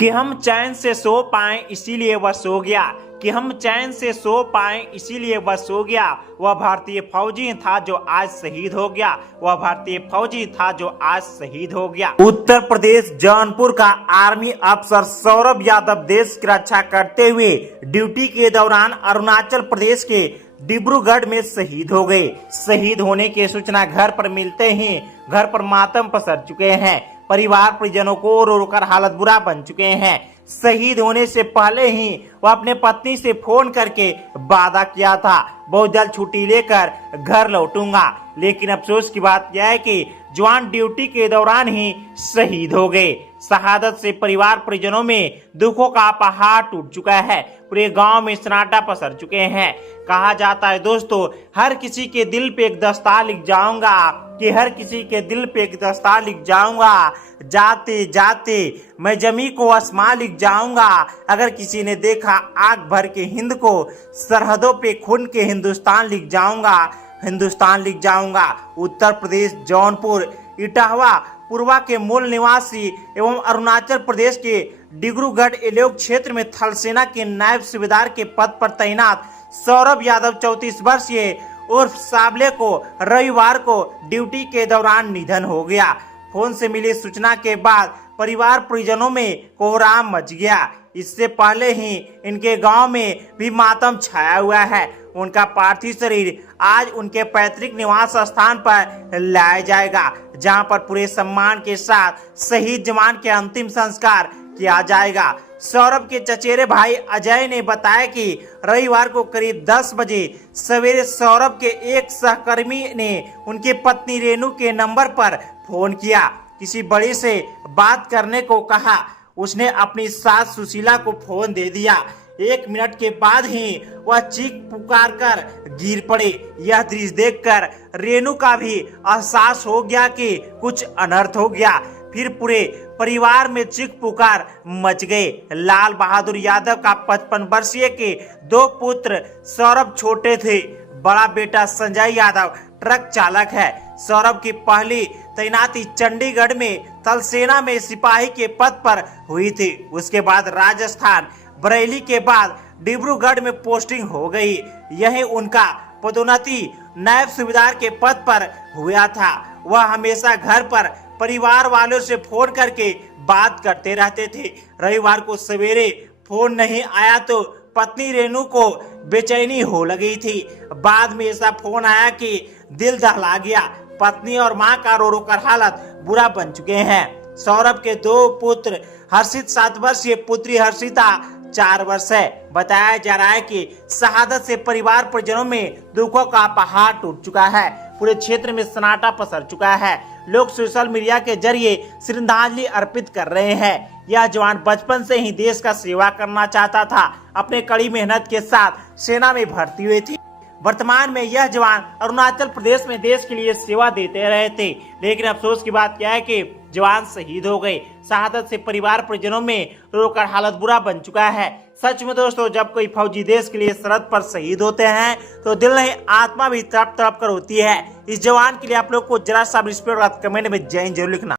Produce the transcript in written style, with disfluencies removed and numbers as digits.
कि हम चैन से सो पाए इसीलिए वह सो गया, कि हम चैन से सो पाए इसीलिए वह सो गया। वह भारतीय फौजी था जो आज शहीद हो गया, वह भारतीय फौजी था जो आज शहीद हो गया। उत्तर प्रदेश जौनपुर का आर्मी अफसर सौरभ यादव देश की रक्षा करते हुए ड्यूटी के दौरान अरुणाचल प्रदेश के डिब्रूगढ़ में शहीद हो गए। शहीद होने की सूचना घर पर मिलते ही घर पर मातम पसर चुके हैं। परिवार परिजनों को रो रो कर हालत बुरा बन चुके हैं। शहीद होने से पहले ही वह अपने पत्नी से फोन करके वादा किया था बहुत जल्द छुट्टी लेकर घर लौटूंगा, लेकिन अफसोस की बात यह है कि जवान ड्यूटी के दौरान ही शहीद हो गए। शहादत से परिवार परिजनों में दुखों का पहाड़ टूट चुका है। पूरे गांव में सन्नाटा पसर चुके हैं। कहा जाता है दोस्तों, हर किसी के दिल पे एक दस्तार लिख जाऊंगा, कि हर किसी के दिल पे एक दस्तार लिख जाऊंगा, जाते जाते मैं जमी को आसमां लिख जाऊंगा। अगर किसी ने देखा आग भर के हिंद को, सरहदों पे खून के हिंदुस्तान लिख जाऊंगा, हिंदुस्तान लिख जाऊंगा। उत्तर प्रदेश जौनपुर इटाहवा पूर्वा के मूल निवासी एवं अरुणाचल प्रदेश के डिब्रूगढ़ एलोक क्षेत्र में थल सेना के नायब सूबेदार के पद पर तैनात सौरभ यादव 34 वर्षीय उर्फ साबले को रविवार को ड्यूटी के दौरान निधन हो गया। फोन से मिली सूचना के बाद परिवार परिजनों में कोहराम मच गया। इससे पहले ही इनके गांव में भी मातम छाया हुआ है। उनका पार्थिव शरीर आज उनके पैतृक निवास स्थान पर लाया जाएगा, जहां पर पूरे सम्मान के साथ शहीद जवान के अंतिम संस्कार किया जाएगा। सौरभ के चचेरे भाई अजय ने बताया कि रविवार को करीब 10 बजे सवेरे सौरभ के एक सहकर्मी ने उनकी पत्नी रेनू के नंबर पर फोन किया। किसी बड़ी से बात करने को कहा। उसने अपनी सास सुशीला को फोन दे दिया। 1 मिनट के बाद ही वह चीख पुकार कर गिर पड़े। यह दृश्य देखकर रेनू का भी एहसास हो गया कि कुछ अनर्थ हो गया। फिर पूरे परिवार में चीख पुकार मच गए। लाल बहादुर यादव का 55 वर्षीय के 2 पुत्र सौरभ छोटे थे। बड़ा बेटा संजय यादव ट्रक चालक है। सौरभ की पहली तैनाती चंडीगढ़ में थल सेना में सिपाही के पद पर हुई थी। उसके बाद राजस्थान बरेली के बाद डिब्रूगढ़ में पोस्टिंग हो गई। यही उनका पदोन्नति नायब सूबेदार के पद पर हुआ था। वह हमेशा घर पर परिवार वालों से फोन करके बात करते रहते थे। रविवार को सवेरे फोन नहीं आया तो पत्नी रेनू को बेचैनी हो लगी थी। बाद में ऐसा फोन आया कि दिल दहला गया। पत्नी और मां का रो रो कर हालत बुरा बन चुके हैं। सौरभ के 2 पुत्र हर्षित 7 वर्षीय, पुत्री हर्षिता 4 वर्ष है। बताया जा रहा है कि शहादत से परिवार परिजनों में दुखों का पहाड़ टूट चुका है। पूरे क्षेत्र में सन्नाटा पसर चुका है। लोग सोशल मीडिया के जरिए श्रद्धांजलि अर्पित कर रहे हैं। यह जवान बचपन से ही देश का सेवा करना चाहता था। अपने कड़ी मेहनत के साथ सेना में भर्ती हुई थी। वर्तमान में यह जवान अरुणाचल प्रदेश में देश के लिए सेवा देते रहे थे, लेकिन अफसोस की बात यह है कि जवान शहीद हो गए। शहादत से परिवार परिजनों में रोकर हालत बुरा बन चुका है। सच में दोस्तों, जब कोई फौजी देश के लिए सरहद पर शहीद होते हैं तो दिल नहीं आत्मा भी तड़प तड़प कर होती है। इस जवान के लिए आप लोग को जरा सा रिस्पेक्ट कमेंट में जय हिंद जरूर लिखना।